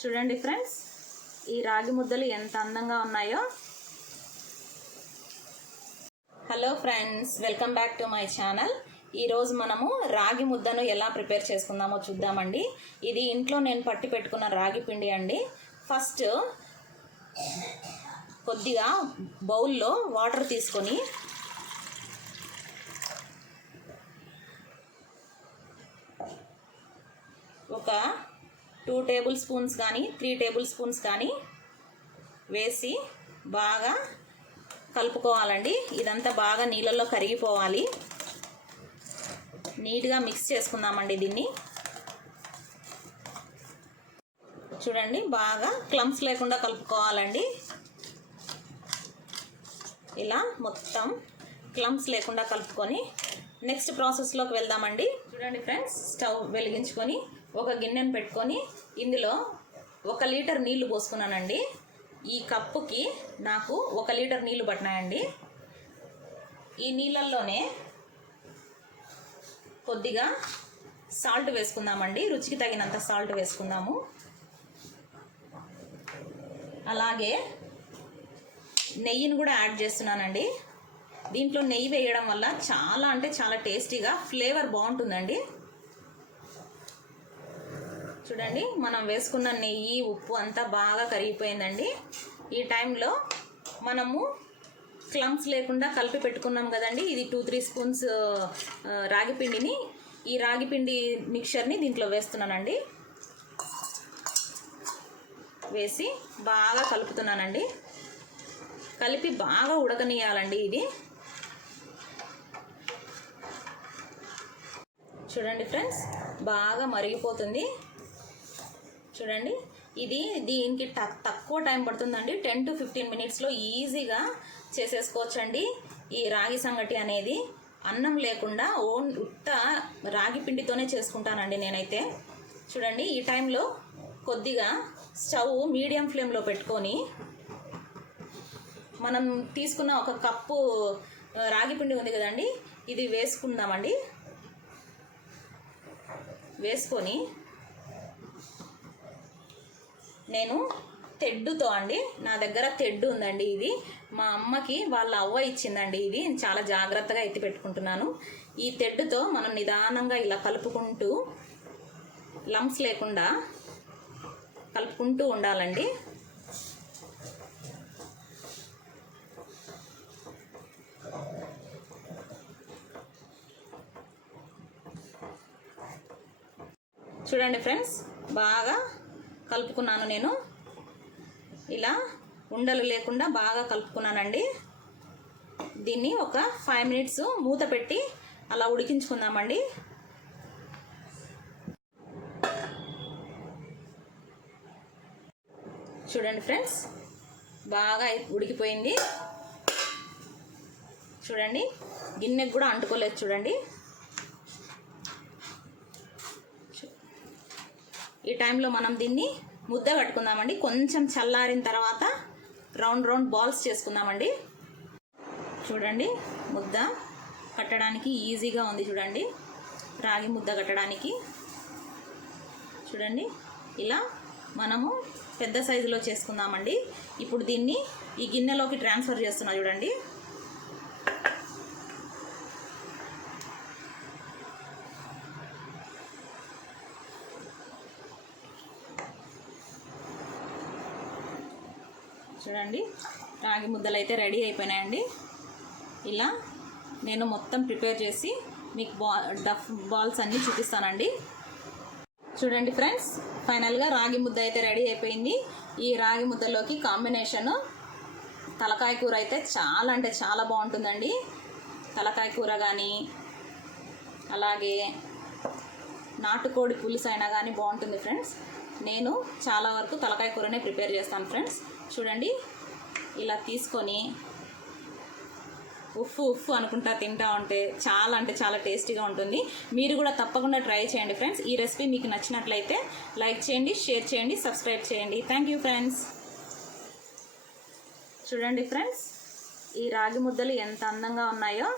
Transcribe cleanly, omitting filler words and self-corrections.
చూడండి ఫ్రెండ్స్, ఈ రాగి ముద్దలు ఎంత అందంగా ఉన్నాయో. Hello friends, welcome back to my channel. ఈరోజు మనము రాగి ముద్దను ఎలా ప్రిపేర్ చేసుకుందామో చూద్దామండి. ఇది ఇంట్లో నేను పట్టి పెట్టుకున్న రాగి పిండి అండి. ఫస్ట్ కొద్దిగా బౌల్లో వాటర్ తీసుకొని ఒక 2 టేబుల్ స్పూన్స్ కానీ 3 టేబుల్ స్పూన్స్ కానీ వేసి బాగా కలుపుకోవాలండి. ఇదంతా బాగా నీళ్ళల్లో కరిగిపోవాలి. నీట్గా మిక్స్ చేసుకుందామండి దీన్ని. చూడండి, బాగా క్లమ్స్ లేకుండా కలుపుకోవాలండి. ఇలా మొత్తం క్లమ్స్ లేకుండా కలుపుకొని నెక్స్ట్ ప్రాసెస్లోకి వెళ్దామండి. చూడండి ఫ్రెండ్స్, స్టవ్ వెలిగించుకొని ఒక గిన్నెను పెట్టుకొని ఇందులో 1 లీటర్ నీళ్లు పోసుకున్నానండి. ఈ కప్పుకి నాకు 1 లీటర్ నీళ్లు పట్టినాయండి. ఈ నీళ్ళల్లోనే కొద్దిగా సాల్ట్ వేసుకుందామండి. రుచికి తగినంత సాల్ట్ వేసుకుందాము. అలాగే నెయ్యిని కూడా యాడ్ చేస్తున్నానండి. దీంట్లో నెయ్యి వేయడం వల్ల చాలా అంటే చాలా టేస్టీగా ఫ్లేవర్ బాగుంటుందండి. చూడండి, మనం వేసుకున్న నెయ్యి, ఉప్పు అంతా బాగా కరిగిపోయిందండి. ఈ టైంలో మనము క్లమ్స్ లేకుండా కలిపి పెట్టుకున్నాం కదండి. ఇది 2-3 స్పూన్స్ రాగి పిండిని, ఈ రాగి పిండి మిక్చర్ని దీంట్లో వేస్తున్నానండి. వేసి బాగా కలుపుతున్నానండి. కలిపి బాగా ఉడకనియాలండి. ఇది చూడండి ఫ్రెండ్స్, బాగా మరిగిపోతుంది. చూడండి, ఇది దీనికి తక్కువ టైం పడుతుందండి. 10 to 15 మినిట్స్లో ఈజీగా చేసేసుకోవచ్చండి. ఈ రాగి సంగటి అనేది అన్నం లేకుండా ఉత్త రాగి పిండితోనే చేసుకుంటానండి నేనైతే. చూడండి, ఈ టైంలో కొద్దిగా స్టవ్ మీడియం ఫ్లేమ్లో పెట్టుకొని మనం తీసుకున్న 1 కప్పు రాగి పిండి ఉంది కదండి, ఇది వేసుకుందామండి. వేసుకొని నేను తెడ్డుతో అండి, నా దగ్గర తెడ్డు ఉందండి. ఇది మా అమ్మకి వాళ్ళ అవ్వ ఇచ్చిందండి. ఇది చాలా జాగ్రత్తగా ఎత్తి పెట్టుకుంటున్నాను. ఈ తెడ్డుతో మనం నిదానంగా ఇలా కలుపుకుంటూ లంప్స్ లేకుండా కలుపుకుంటూ ఉండాలండి. చూడండి ఫ్రెండ్స్, బాగా కలుపుకున్నాను నేను. ఇలా ఉండలు లేకుండా బాగా కలుపుకున్నానండి. దీన్ని ఒక 5 మినిట్స్ మూత పెట్టి అలా ఉడికించుకుందామండి. చూడండి ఫ్రెండ్స్, బాగా ఉడికిపోయింది. చూడండి, గిన్నెకు కూడా అంటుకోలేదు. చూడండి, ఈ టైంలో మనం దీన్ని ముద్ద కట్టుకుందామండి. కొంచెం చల్లారిన తర్వాత రౌండ్ బాల్స్ చేసుకుందామండి. చూడండి, ముద్ద కట్టడానికి ఈజీగా ఉంది. చూడండి, రాగి ముద్ద కట్టడానికి. చూడండి, ఇలా మనము పెద్ద సైజులో చేసుకుందామండి. ఇప్పుడు దీన్ని ఈ గిన్నెలోకి ట్రాన్స్ఫర్ చేస్తున్నా. చూడండి, చూడండి, రాగి ముద్దలు అయితే రెడీ అయిపోయినాయండి. ఇలా నేను మొత్తం ప్రిపేర్ చేసి మీకు బాల్స్ అన్నీ చూపిస్తానండి. చూడండి ఫ్రెండ్స్, ఫైనల్గా రాగి ముద్ద అయితే రెడీ అయిపోయింది. ఈ రాగి ముద్దలోకి కాంబినేషను తలకాయ కూర అయితే చాలా అంటే చాలా బాగుంటుందండి. తలకాయ కూర కానీ, అలాగే నాటుకోడి పులుసు అయినా కానీ బాగుంటుంది ఫ్రెండ్స్. నేను చాలా వరకు తలకాయ కూరనే ప్రిపేర్ చేస్తాను ఫ్రెండ్స్. చూడండి, ఇలా తీసుకొని ఉఫ్ఫు అనుకుంటా తింటా ఉంటే చాలా అంటే చాలా టేస్టీగా ఉంటుంది. మీరు కూడా తప్పకుండా ట్రై చేయండి ఫ్రెండ్స్. ఈ రెసిపీ మీకు నచ్చినట్లయితే లైక్ చేయండి, షేర్ చేయండి, సబ్స్క్రైబ్ చేయండి. Thank you friends. చూడండి ఫ్రెండ్స్, ఈ రాగి ముద్దలు ఎంత అందంగా ఉన్నాయో.